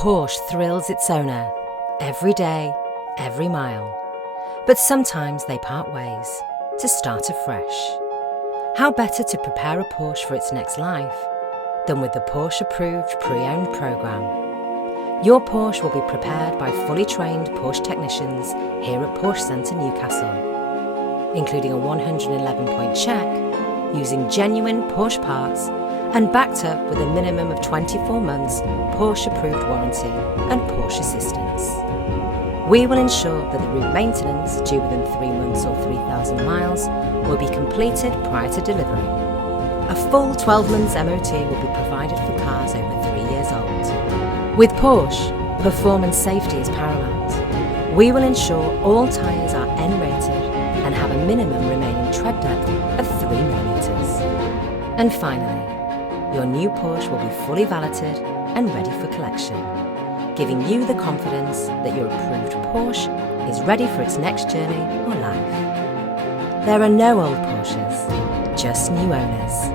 Porsche thrills its owner every day, every mile. But sometimes they part ways to start afresh. How better to prepare a Porsche for its next life than with the Porsche approved pre-owned program? Your Porsche will be prepared by fully trained Porsche technicians here at Porsche Centre Newcastle, including a 111-point check using genuine Porsche parts and backed up with a minimum of 24 months Porsche approved warranty and Porsche assistance. We will ensure that the route maintenance due within 3 months or 3,000 miles will be completed prior to delivery. A full 12 months MOT will be provided for cars over 3 years old. With Porsche, performance safety is paramount. We will ensure all tyres are N-rated and have a minimum remaining tread depth of 3mm. And finally, your new Porsche will be fully valeted and ready for collection, giving you the confidence that your approved Porsche is ready for its next journey or life. There are no old Porsches, just new owners.